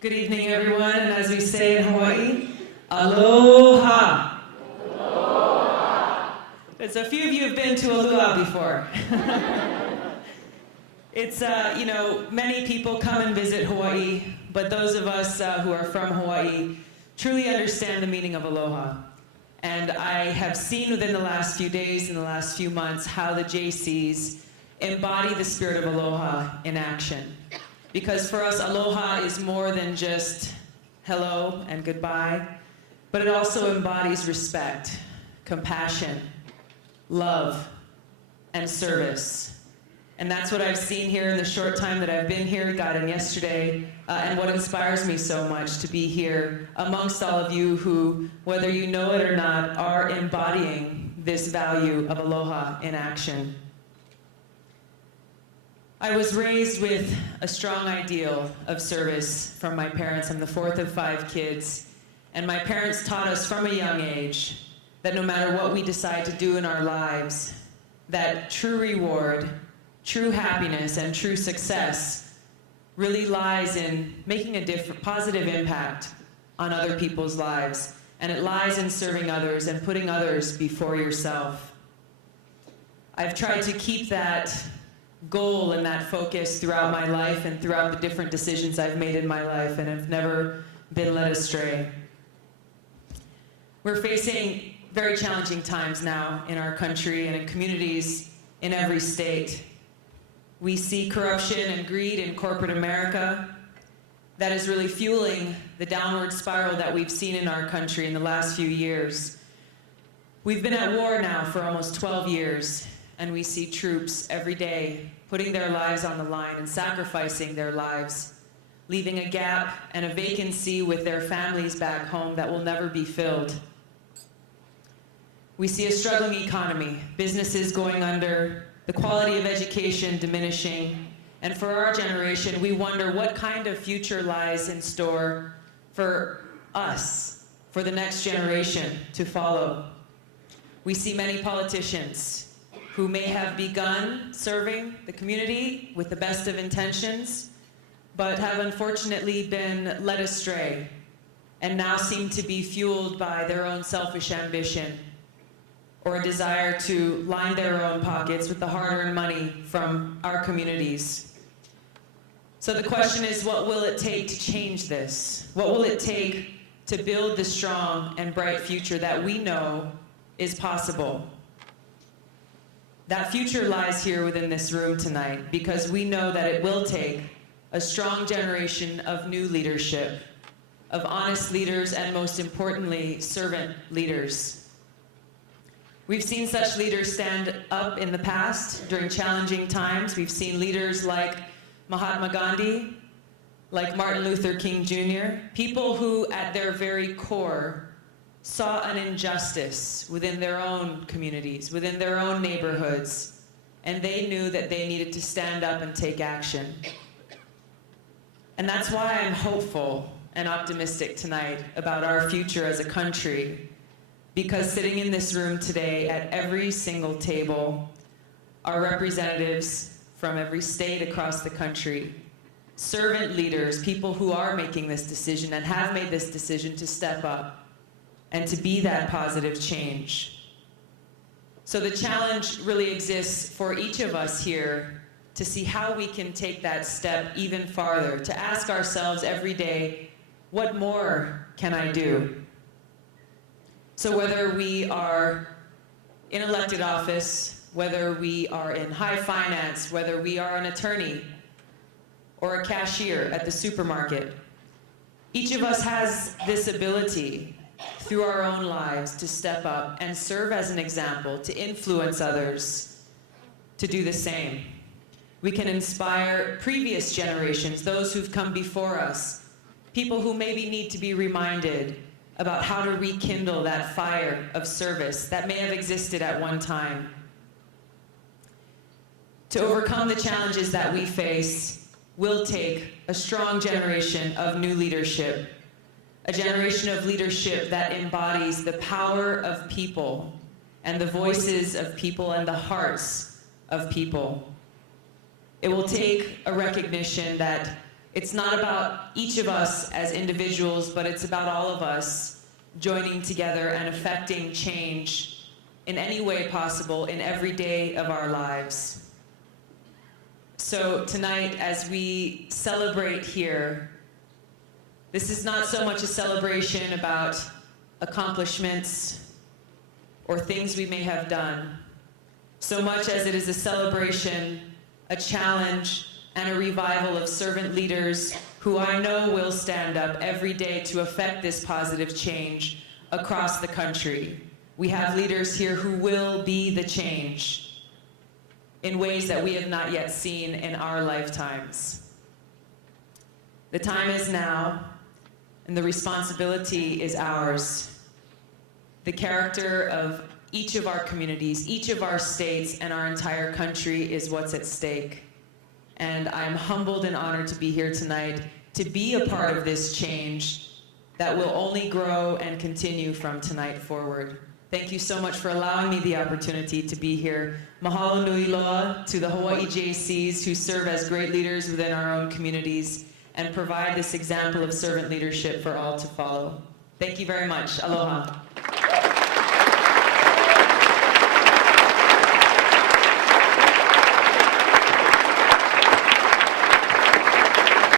Good evening, everyone, and as we say in Hawaii, aloha. Aloha. There's a few of you have been to Aloha before. It's, many people come and visit Hawaii, but those of us who are from Hawaii truly understand the meaning of aloha. And I have seen within the last few days and the last few months how the Jaycees embody the spirit of aloha in action. Because for us, aloha is more than just hello and goodbye, but it also embodies respect, compassion, love, and service. And that's what I've seen here in the short time that I've been here, got in yesterday, and what inspires me so much to be here amongst all of you who, whether you know it or not, are embodying this value of aloha in action. I was raised with a strong ideal of service from my parents. I'm the fourth of 5 kids, and my parents taught us from a young age that no matter what we decide to do in our lives, that true reward, true happiness, and true success really lies in making a positive impact on other people's lives, and it lies in serving others and putting others before yourself. I've tried to keep that goal and that focus throughout my life and throughout the different decisions I've made in my life, and have never been led astray. We're facing very challenging times now in our country and in communities in every state. We see corruption and greed in corporate America that is really fueling the downward spiral that we've seen in our country in the last few years. We've been at war now for almost 12 years, and we see troops every day putting their lives on the line and sacrificing their lives, leaving a gap and a vacancy with their families back home that will never be filled. We see a struggling economy, businesses going under, the quality of education diminishing, and for our generation, we wonder what kind of future lies in store for us, for the next generation to follow. We see many politicians who may have begun serving the community with the best of intentions, but have unfortunately been led astray and now seem to be fueled by their own selfish ambition or a desire to line their own pockets with the hard-earned money from our communities. So the question is, what will it take to change this? What will it take to build the strong and bright future that we know is possible? That future lies here within this room tonight, because we know that it will take a strong generation of new leadership, of honest leaders, and most importantly, servant leaders. We've seen such leaders stand up in the past during challenging times. We've seen leaders like Mahatma Gandhi, like Martin Luther King Jr., people who at their very core saw an injustice within their own communities, within their own neighborhoods, and they knew that they needed to stand up and take action. And that's why I'm hopeful and optimistic tonight about our future as a country, because sitting in this room today at every single table are representatives from every state across the country, servant leaders, people who are making this decision and have made this decision to step up and to be that positive change. So the challenge really exists for each of us here to see how we can take that step even farther, to ask ourselves every day, what more can I do? So whether we are in elected office, whether we are in high finance, whether we are an attorney or a cashier at the supermarket, each of us has this ability through our own lives to step up and serve as an example, to influence others to do the same. We can inspire previous generations, those who've come before us, people who maybe need to be reminded about how to rekindle that fire of service that may have existed at one time. To overcome the challenges that we face will take a strong generation of new leadership, a generation of leadership that embodies the power of people and the voices of people and the hearts of people. It will take a recognition that It's not about each of us as individuals, but it's about all of us joining together and affecting change in any way possible in every day of our lives. So tonight, as we celebrate here, this is not so much a celebration about accomplishments or things we may have done, so much as it is a celebration, a challenge, and a revival of servant leaders who I know will stand up every day to affect this positive change across the country. We have leaders here who will be the change in ways that we have not yet seen in our lifetimes. The time is now, and the responsibility is ours. The character of each of our communities, each of our states, and our entire country is what's at stake. And I'm humbled and honored to be here tonight to be a part of this change that will only grow and continue from tonight forward. Thank you so much for allowing me the opportunity to be here. Mahalo nui loa to the Hawaii Jaycees who serve as great leaders within our own communities and provide this example of servant leadership for all to follow. Thank you very much. Aloha.